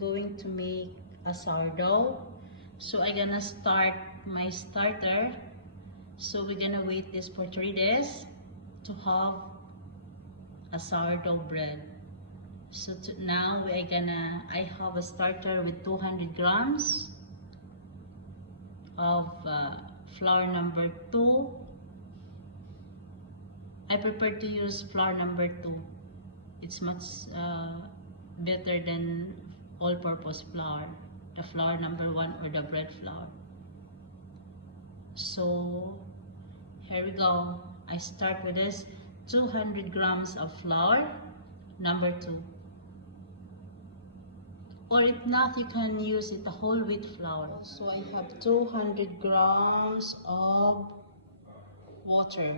going to make a sourdough. So I'm gonna start my starter. So we're gonna wait this for 3 days to have a sourdough bread. So now I have a starter with 200 grams of flour number 2. I prefer to use flour number 2. It's much better than all-purpose flour, the flour number 1 or the bread flour. So here we go. I start with this 200 grams of flour number 2. Or if not, you can use it a whole wheat flour. So I have 200 grams of water.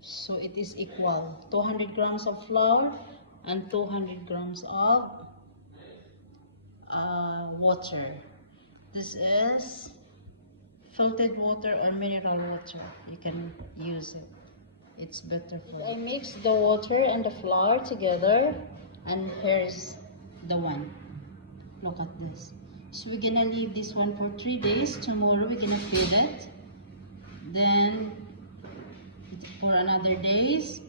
So it is equal 200 grams of flour and 200 grams of water. This is filtered water or mineral water. You can use it. It's better for you. I mix the water and the flour together, and here's the one. Look at this. So we're gonna leave this one for 3 days. Tomorrow we're gonna feed it. Then for another days.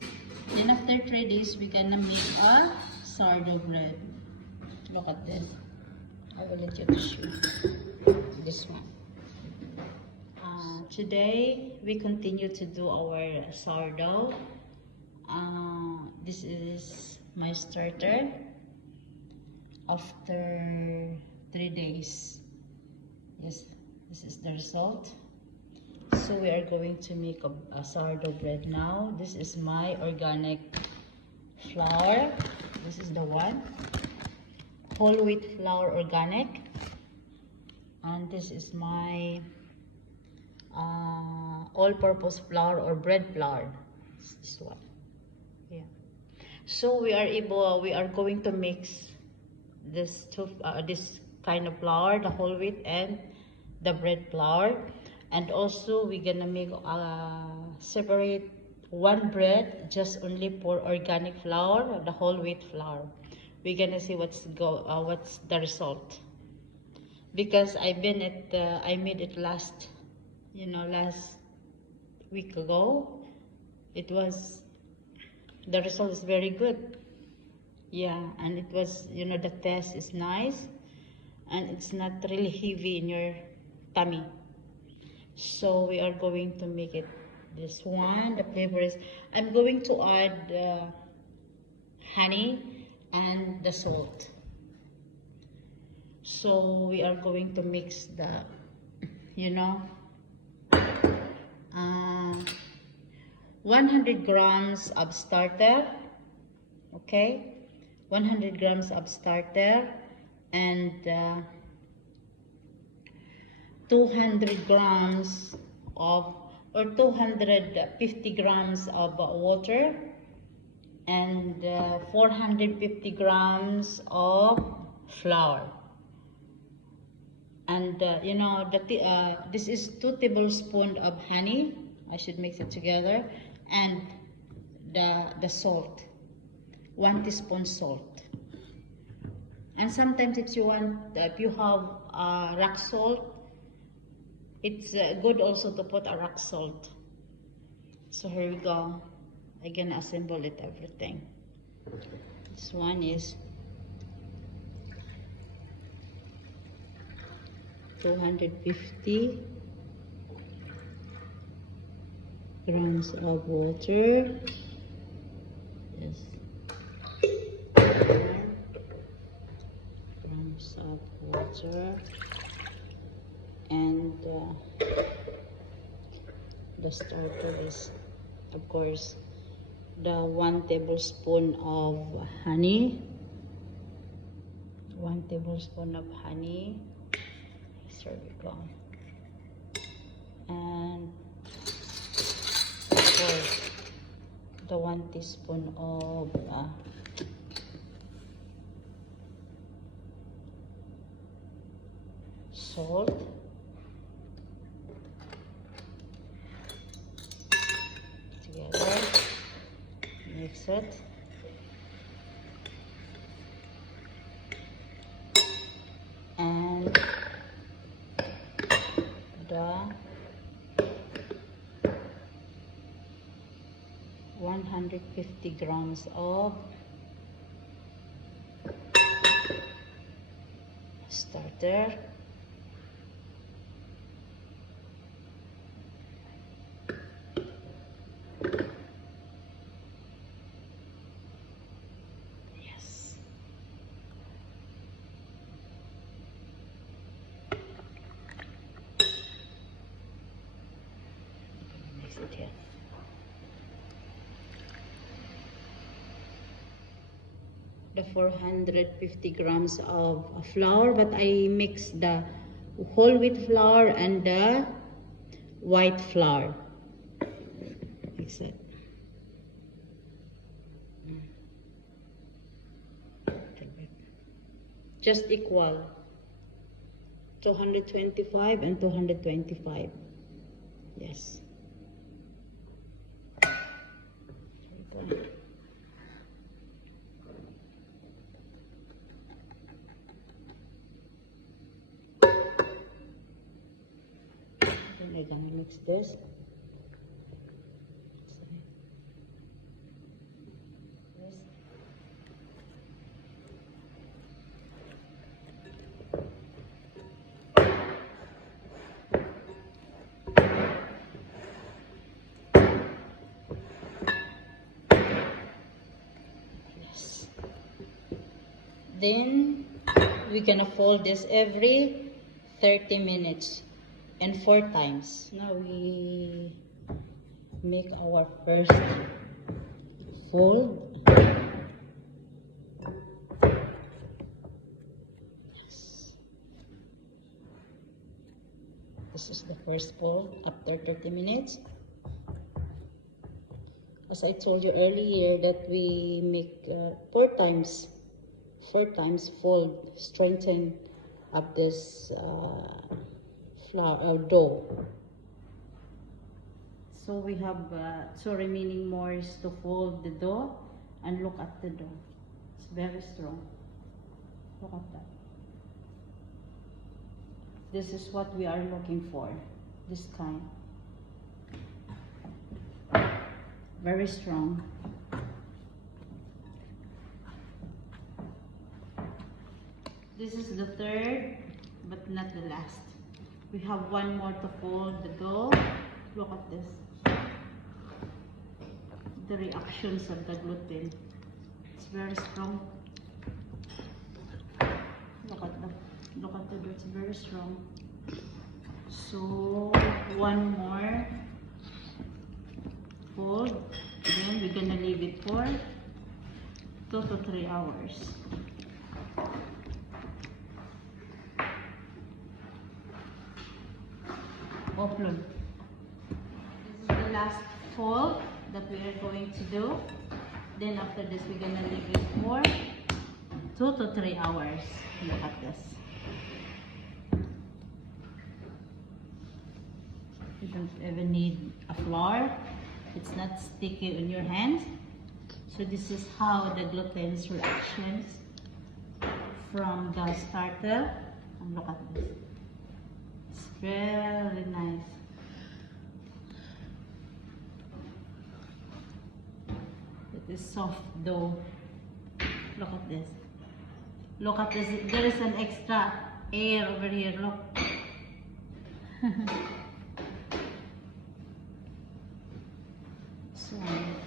Then after 3 days we're gonna make a sourdough bread. Look at this. I will let you to show this one. Today we continue to do our sourdough. This is my starter after 3 days. Yes, this is the result. So we are going to make a sourdough bread now. This is my organic flour. This is the one. Whole wheat flour organic. And this is my all-purpose flour or bread flour. This one. Yeah. So we are going to mix this kind of flour, the whole wheat and the bread flour. And also we're gonna make separate one bread just only for organic flour, the whole wheat flour. We're gonna see what's the result, because I made it last week ago. The result is very good. Yeah, and it was, the taste is nice and it's not really heavy in your tummy. So we are going to make it this one. The flavor is, I'm going to add honey and the salt. So we are going to mix the 100 grams of starter. Okay, 100 grams of starter and 200 grams of, or 250 grams of water, and 450 grams of flour. And this is 2 tablespoons of honey. I should mix it together, and the salt, 1 teaspoon salt. And sometimes if you have rock salt, it's good also to put a rock salt. So here we go. I'm gonna assemble it, everything. This one is 250 grams of water. Yes. Grams of water. And the starter is, of course, the 1 tablespoon of honey. 1 tablespoon of honey. There we go. And of course, the 1 teaspoon of salt. Together, mix it. the 150 grams of starter. Yes. Mix it here. The 450 grams of flour, but I mix the whole wheat flour and the white flour. Mix it. Just equal. 225 and 225. Yes. There we go. Then I'm gonna mix this. Then we're gonna fold this every 30 minutes and 4 times. Now we make our first fold. Yes. This is the first fold after 30 minutes. As I told you earlier that we make 4 times fold, strengthen up this flour dough. So we have 2 remaining more is to fold the dough, and look at the dough. It's very strong. Look at that. This is what we are looking for. This kind. Very strong. This is the third, but not the last. We have 1 more to fold the dough. Look at this. The reactions of the gluten. It's very strong. Look at the dough. It's very strong. So 1 more fold. Then we're gonna leave it for 2 to 3 hours. Upload. This is the last fold that we are going to do. Then after this, we're gonna leave it for 2 to 3 hours. Look at this. You don't even need a flour. It's not sticky in your hands. So this is how the gluten's reactions from the starter. And look at this. It's very nice. It is soft dough. Look at this. Look at this. There is an extra air over here. Look.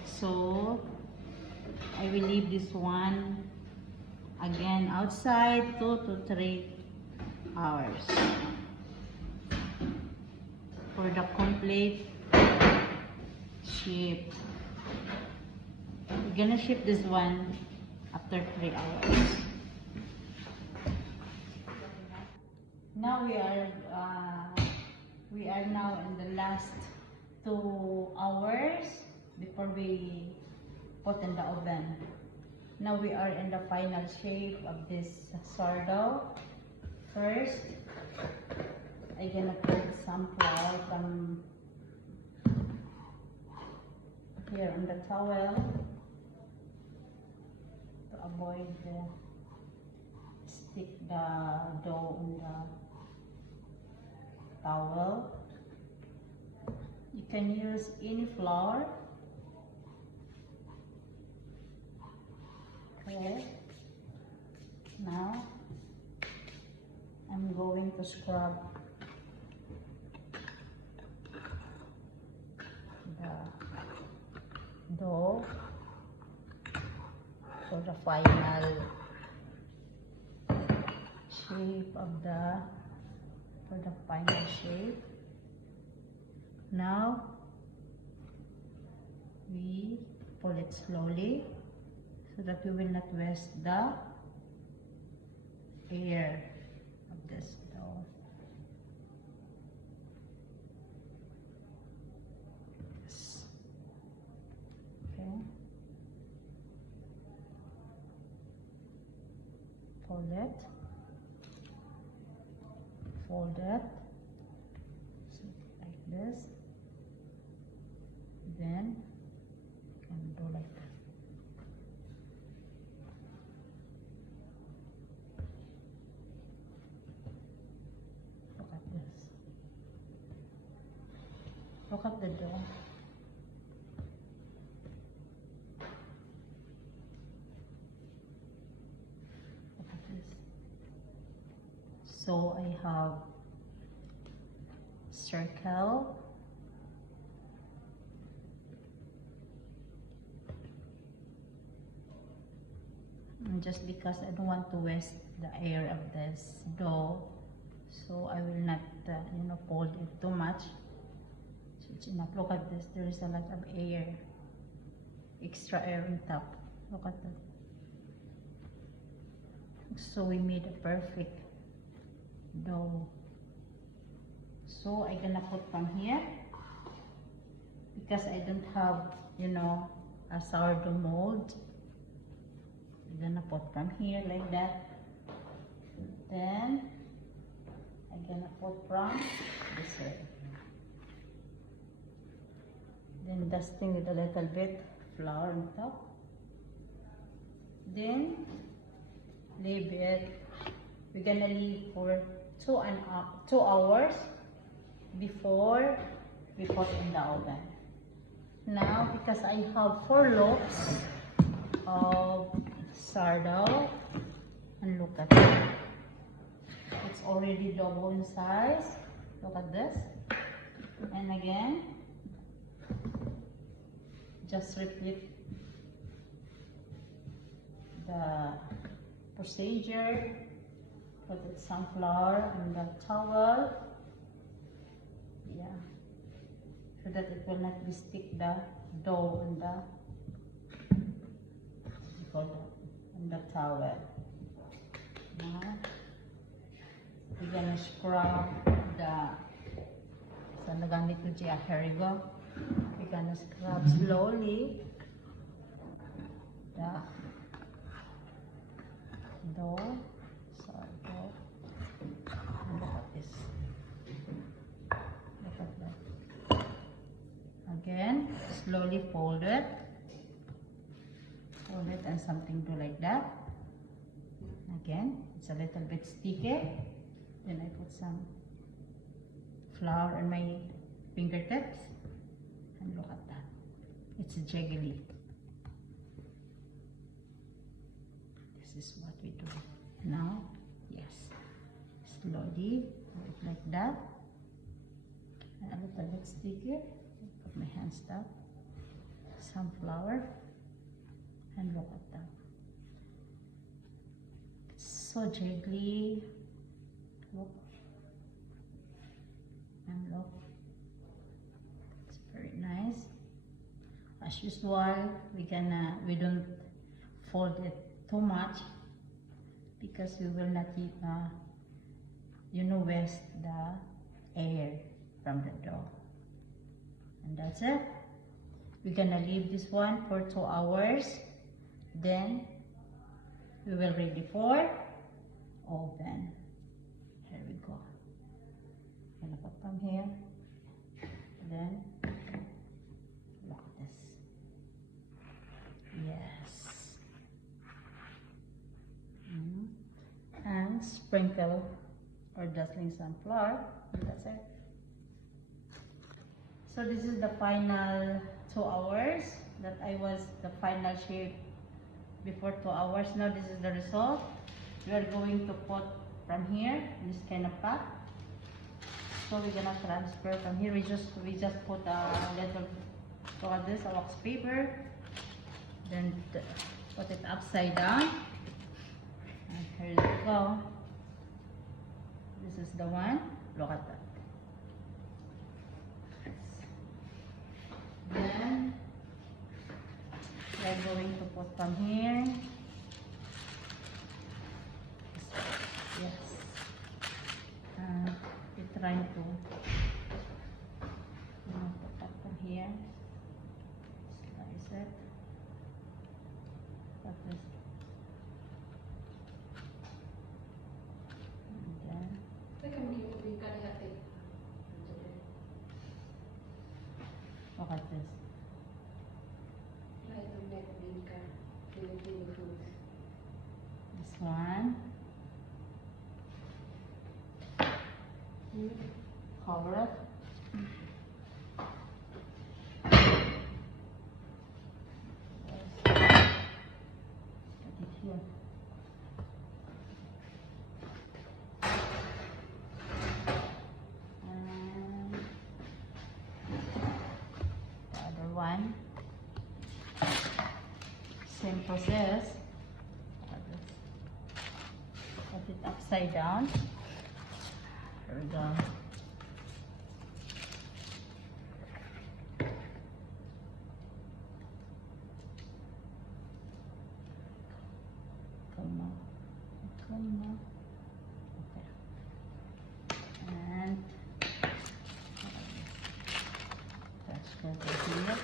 So I will leave this one again outside 2 to 3 hours for the complete shape. We're gonna ship this one after 3 hours. Now we are now in the last 2 hours before we put in the oven. Now we are in the final shape of this sourdough. First, I'm gonna put some flour from here on the towel to avoid the stick the dough on the towel. You can use any flour. Okay. Now I'm going to scrub the dough for the final shape of the final shape. Now we pull it slowly so that we will not waste the air of this dough. Yes. Okay. Fold it. Fold it. So like this. Then you can do like that. Look at this. Look at the dough. Look at this. So I have circle. Just because I don't want to waste the air of this dough, so I will not fold it too much. So it's enough. Look at this, there is a lot of air, extra air on top. Look at that. So we made a perfect dough. So I'm gonna put from here because I don't have a sourdough mold. I'm gonna put from here like that. Then I'm gonna put from this way. Then dusting with a little bit flour on top. Then leave it. We're gonna leave for 2 hours before we put in the oven. Now, because I have 4 loaves of sourdough, and look at it. It's already double in size. Look at this. And again, just repeat the procedure. Put some flour in the towel. Yeah. So that it will not be stick the dough in the towel. Now we're gonna scrub so nagamit ko siya Herigo. We're gonna scrub slowly the dough. Look at this. Look at that. Again, slowly fold it. Fold it and something do like that. Again, it's a little bit sticky. Then I put some flour on my fingertips. And look at that. It's jiggly. This is what we do. Now, yes. Slowly, do it like that. And a little bit sticky. Put my hands up. Some flour. And look at that. It's so jiggly. Look. And look. It's very nice. As usual, we don't fold it too much because we will not waste the air from the dough. And that's it. We're gonna leave this one for 2 hours. Then we will ready for oven. Here we go. I'm gonna put them here. Then look at this. Yes. And sprinkle or dazzling sunflower. And that's it. So this is the final 2 hours that I was the final shape before 2 hours. Now this is the result. We are going to put from here this kind of pack. So we're gonna transfer from here. We just put a little, look at this, a wax paper. Then put it upside down. And here you go. This is the one. Look at that. Then we're going to put from here. Yes. We're trying to put that from here. Slice it. Like this. And then look at this. This one. Cover it. Put it here. And the other one. Same process. Put it upside down. There we go. Come on. Okay. And transfer to here.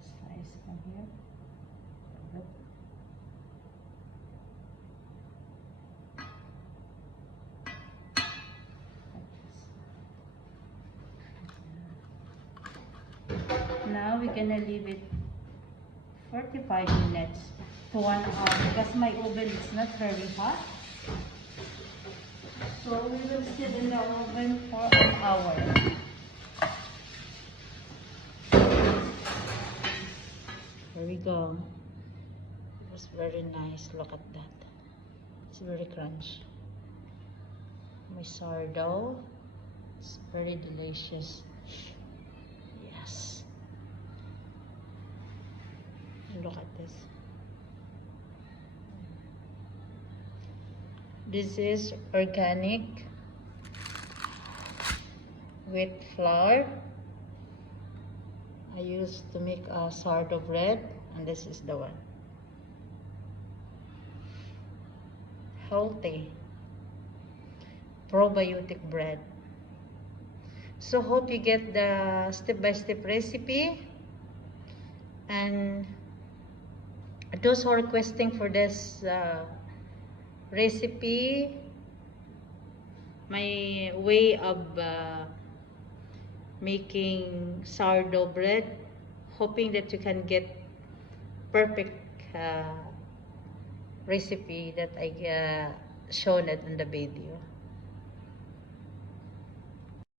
Slice from here. Now we're gonna leave it 45 minutes to 1 hour because my oven is not very hot. So we will sit in the oven for an hour. There we go. It was very nice. Look at that. It's very crunchy. My sourdough. It's very delicious. Yes. Look at this. This is organic wheat flour. I used to make a sourdough bread, and this is the one. Healthy probiotic bread. So hope you get the step-by-step recipe, and those who are requesting for this recipe, my way of making sourdough bread, hoping that you can get perfect recipe that I shown it in the video.